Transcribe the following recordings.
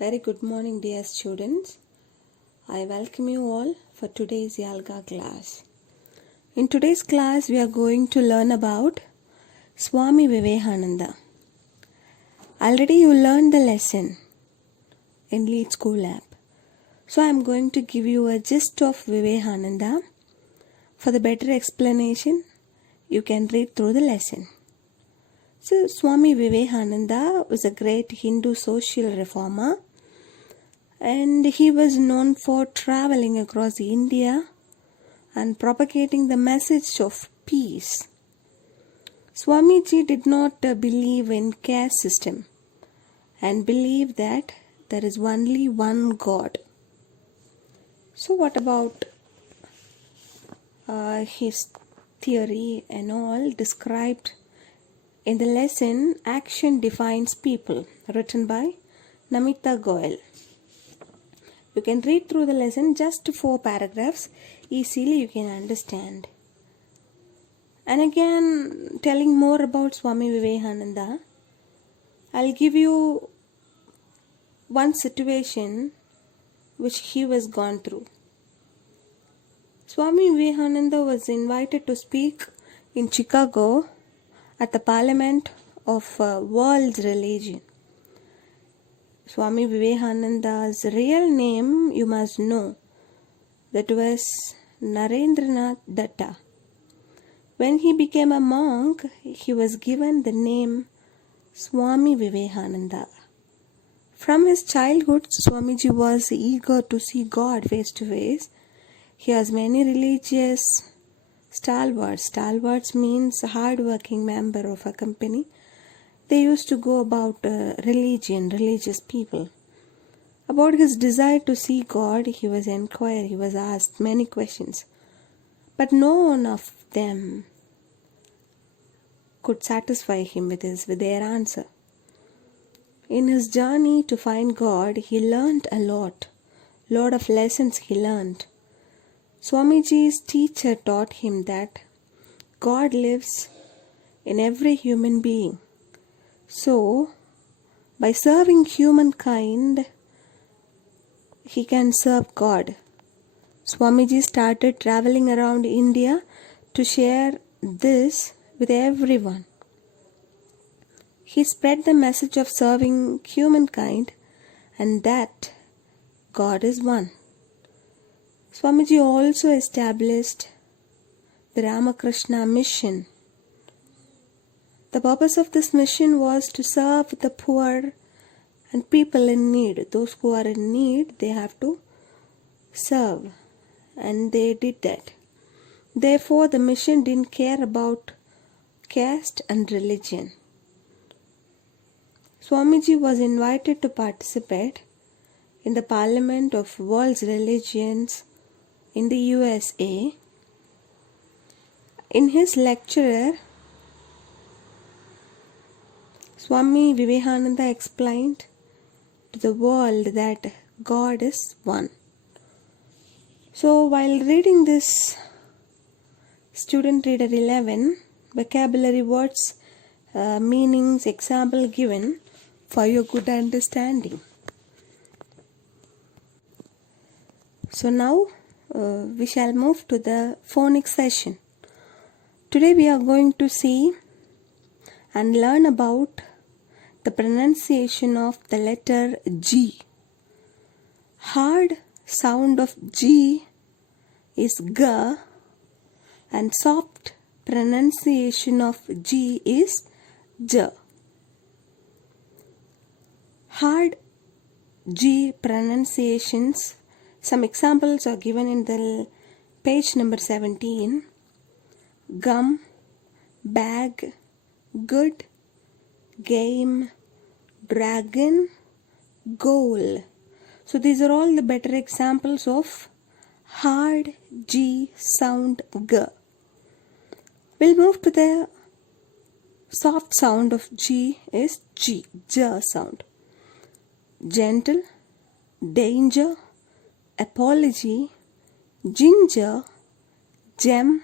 Very good morning, dear students. I welcome you all for today's ELGA class. In today's class, we are going to learn about Swami Vivekananda. Already you learned the lesson in Lead School app. So I am going to give you a gist of Vivekananda. For the better explanation, you can read through the lesson. So Swami Vivekananda was a great Hindu social reformer, and he was known for traveling across India and propagating the message of peace. Swamiji did not believe in caste system and believed that there is only one God. So what about his theory and all described in the lesson Action Defines People, written by Namita Goyal. You can read through the lesson, just 4 paragraphs, easily you can understand. And again, telling more about Swami Vivekananda, I'll give you one situation which he was gone through. Swami Vivekananda was invited to speak in Chicago at the Parliament of World Religion. Swami Vivekananda's real name you must know. That was Narendranath Datta. When he became a monk, he was given the name Swami Vivekananda. From his childhood, Swamiji was eager to see God face to face. He has many religious stalwarts. Stalwarts means a hard-working member of a company. They used to go about religious people. About his desire to see God, he was asked many questions. But no one of them could satisfy him with their answer. In his journey to find God, he learned a lot of lessons he learned. Swamiji's teacher taught him that God lives in every human being. So, by serving humankind, he can serve God. Swamiji started traveling around India to share this with everyone. He spread the message of serving humankind and that God is one. Swamiji also established the Ramakrishna mission. The purpose of this mission was to serve the poor and people in need. Those who are in need, they have to serve. And they did that. Therefore, the mission didn't care about caste and religion. Swamiji was invited to participate in the Parliament of World Religions in the USA. In his lecture, Swami Vivekananda explained to the world that God is one. So while reading this, student reader 11, vocabulary words, meanings, example given for your good understanding. So now we shall move to the phonics session. Today we are going to see and learn about the pronunciation of the letter G. Hard sound of G is G and soft pronunciation of G is J. Hard G pronunciations, some examples are given in the page number 17. Gum, bag, good, game, dragon, goal. So these are all the better examples of hard G sound G. We'll move to the soft sound of G is G, J sound. Gentle, danger, apology, ginger, gem,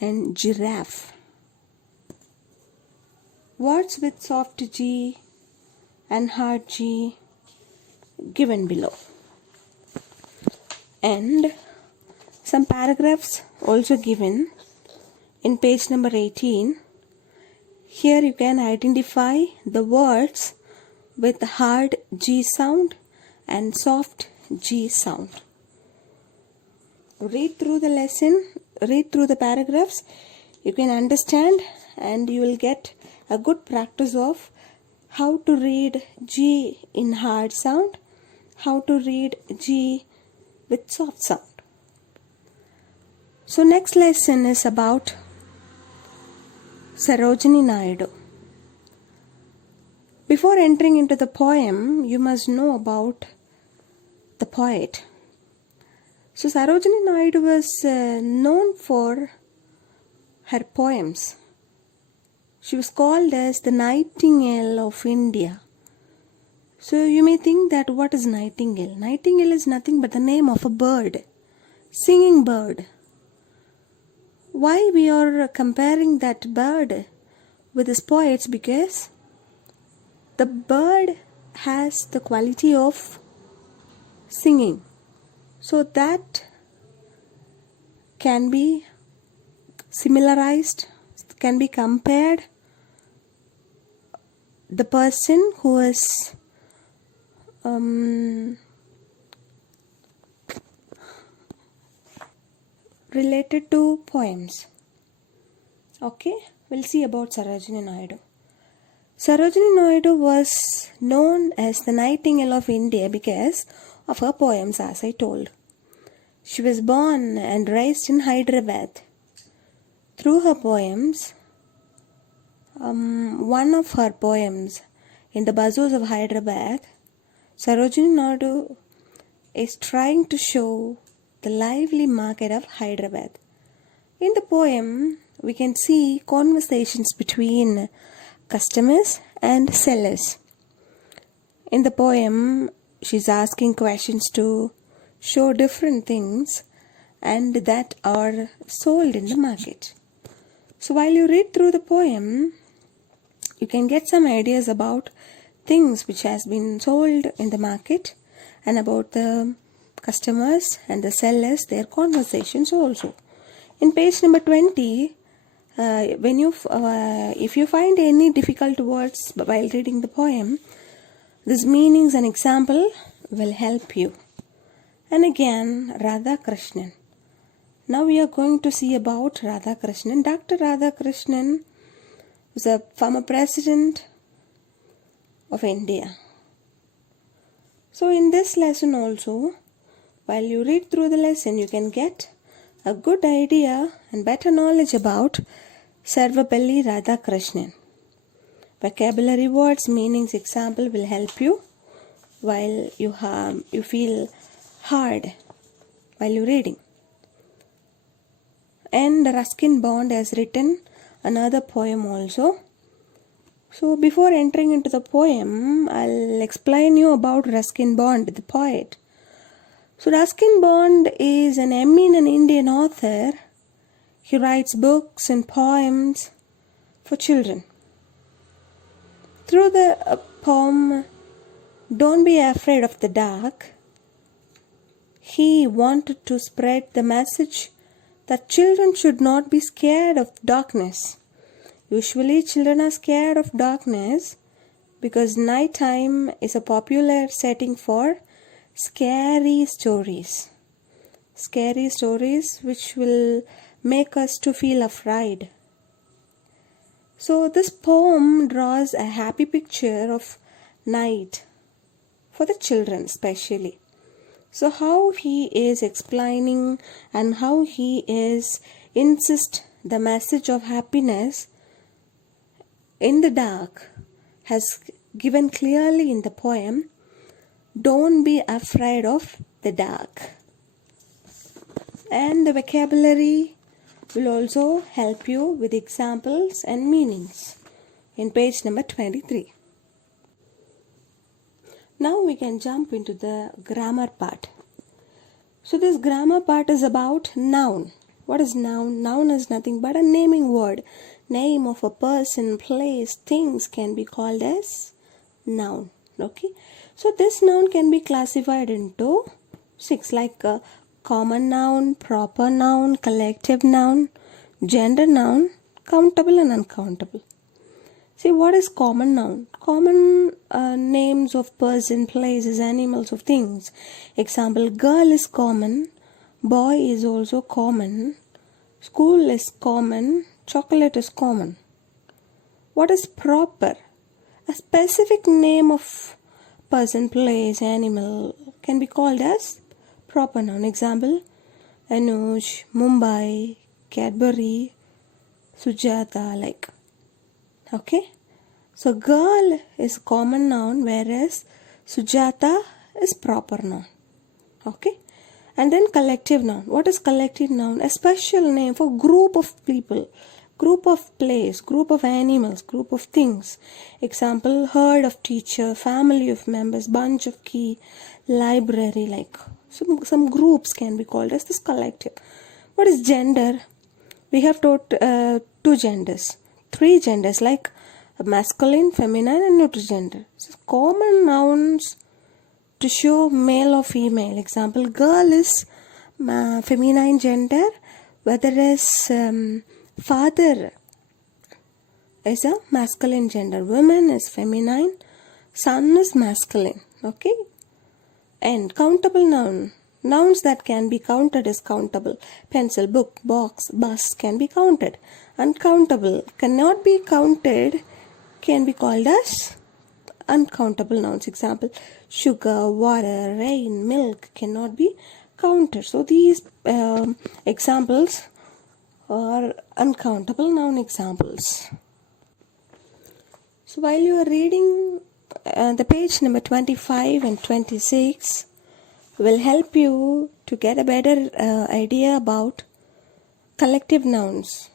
and giraffe. Words with soft G and hard G given below. And some paragraphs also given in page number 18. Here you can identify the words with hard G sound and soft G sound. Read through the lesson, read through the paragraphs, you can understand, and you will get a good practice of how to read G in hard sound, how to read G with soft sound. So next lesson is about Sarojini Naidu. Before entering into the poem, you must know about the poet. So Sarojini Naidu was known for her poems. She was called as the Nightingale of India. So you may think that what is nightingale? Nightingale is nothing but the name of a bird, singing bird. Why we are comparing that bird with these poets? Because the bird has the quality of singing. So that can be similarized, can be compared. The person who is related to poems. Okay, we'll see about Sarojini Naidu. Sarojini Naidu was known as the Nightingale of India because of her poems, as I told. She was born and raised in Hyderabad. Through her poems, one of her poems in the bazaars of Hyderabad, Sarojini Naidu is trying to show the lively market of Hyderabad. In the poem, we can see conversations between customers and sellers. In the poem, she's asking questions to show different things and that are sold in the market. So while you read through the poem, you can get some ideas about things which has been sold in the market and about the customers and the sellers, their conversations also. In page number 20, if you find any difficult words while reading the poem, these meanings and example will help you. And again, Radha Krishnan. Now we are going to see about Radha Krishnan. Dr. Radha Krishnan was a former president of India. So in this lesson also, while you read through the lesson, you can get a good idea and better knowledge about Sarvapalli Radhakrishnan. Vocabulary words, meanings, example will help you while you feel hard while you're reading. And Ruskin Bond has written another poem also. So before entering into the poem, I'll explain you about Ruskin Bond, the poet. So Ruskin Bond is an eminent Indian author. He writes books and poems for children. Through the poem Don't Be Afraid of the Dark, he wanted to spread the message that children should not be scared of darkness. Usually children are scared of darkness because night time is a popular setting for scary stories. Scary stories which will make us to feel afraid. So this poem draws a happy picture of night for the children especially. So how he is explaining and how he is insist the message of happiness in the dark has given clearly in the poem, Don't Be Afraid of the Dark. And the vocabulary will also help you with examples and meanings in page number 23. Now we can jump into the grammar part. So this grammar part is about noun. What is noun? Noun is nothing but a naming word. Name of a person, place, things can be called as noun. Okay, so this noun can be classified into 6, like common noun, proper noun, collective noun, gender noun, countable and uncountable. See, what is common noun? Common names of person, places, animals, of things. Example, girl is common, boy is also common, school is common, chocolate is common. What is proper? A specific name of person, place, animal can be called as proper noun. Example, Anuj, Mumbai, Cadbury, Sujata, like. Okay, so girl is common noun, whereas Sujata is proper noun. Okay, and then collective noun. What is collective noun? A special name for group of people, group of place, group of animals, group of things. Example, herd of teacher, family of members, bunch of key, library, like some groups can be called as this collective. What is gender? We have taught 2 genders. 3 genders, like masculine, feminine and neutral gender. So common nouns to show male or female. Example, girl is feminine gender, whereas father is a masculine gender. Woman is feminine, son is masculine. Okay, and countable noun. Nouns that can be counted is countable. Pencil, book, box, bus can be counted. Uncountable, cannot be counted, can be called as uncountable nouns. Example, sugar, water, rain, milk cannot be counted. So these examples are uncountable noun examples. So while you are reading the page number 25 and 26, will help you to get a better idea about collective nouns.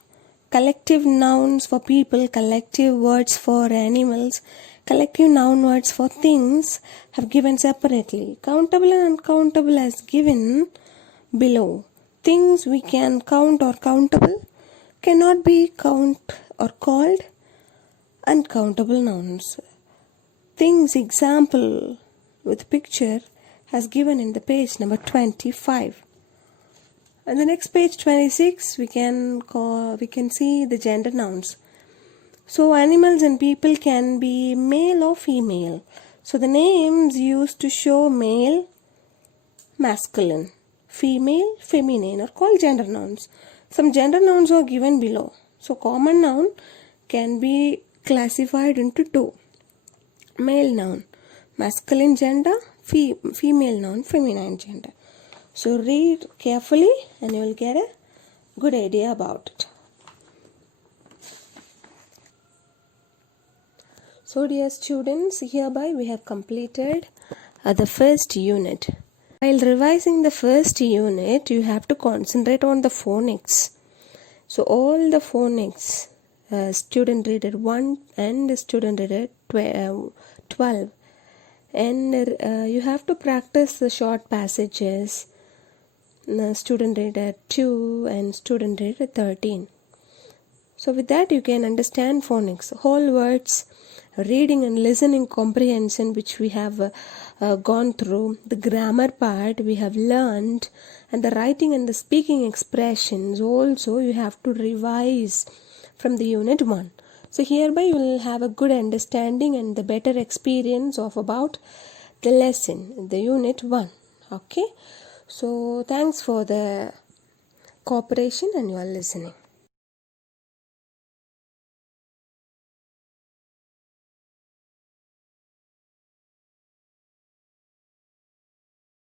Collective nouns for people, collective words for animals, collective noun words for things have given separately. Countable and uncountable as given below. Things we can count or countable cannot be count or called uncountable nouns. Things example with picture has given in the page number 25. And the next page 26 we can see the gender nouns. So animals and people can be male or female. So the names used to show male, masculine, female, feminine are called gender nouns. Some gender nouns are given below. So common noun can be classified into 2. Male noun, masculine gender, female noun, feminine gender. So read carefully and you will get a good idea about it. So dear students, hereby we have completed the first unit. While revising the first unit, you have to concentrate on the phonics. So all the phonics, student reader 1 and student reader 12. And you have to practice the short passages, student reader 2 and student reader 13. So with that you can understand phonics, whole words, reading and listening comprehension which we have gone through, the grammar part we have learned, and the writing and the speaking expressions also you have to revise from the unit 1. So hereby you will have a good understanding and the better experience of about the lesson, the unit 1. Okay, so thanks for the cooperation and you are listening.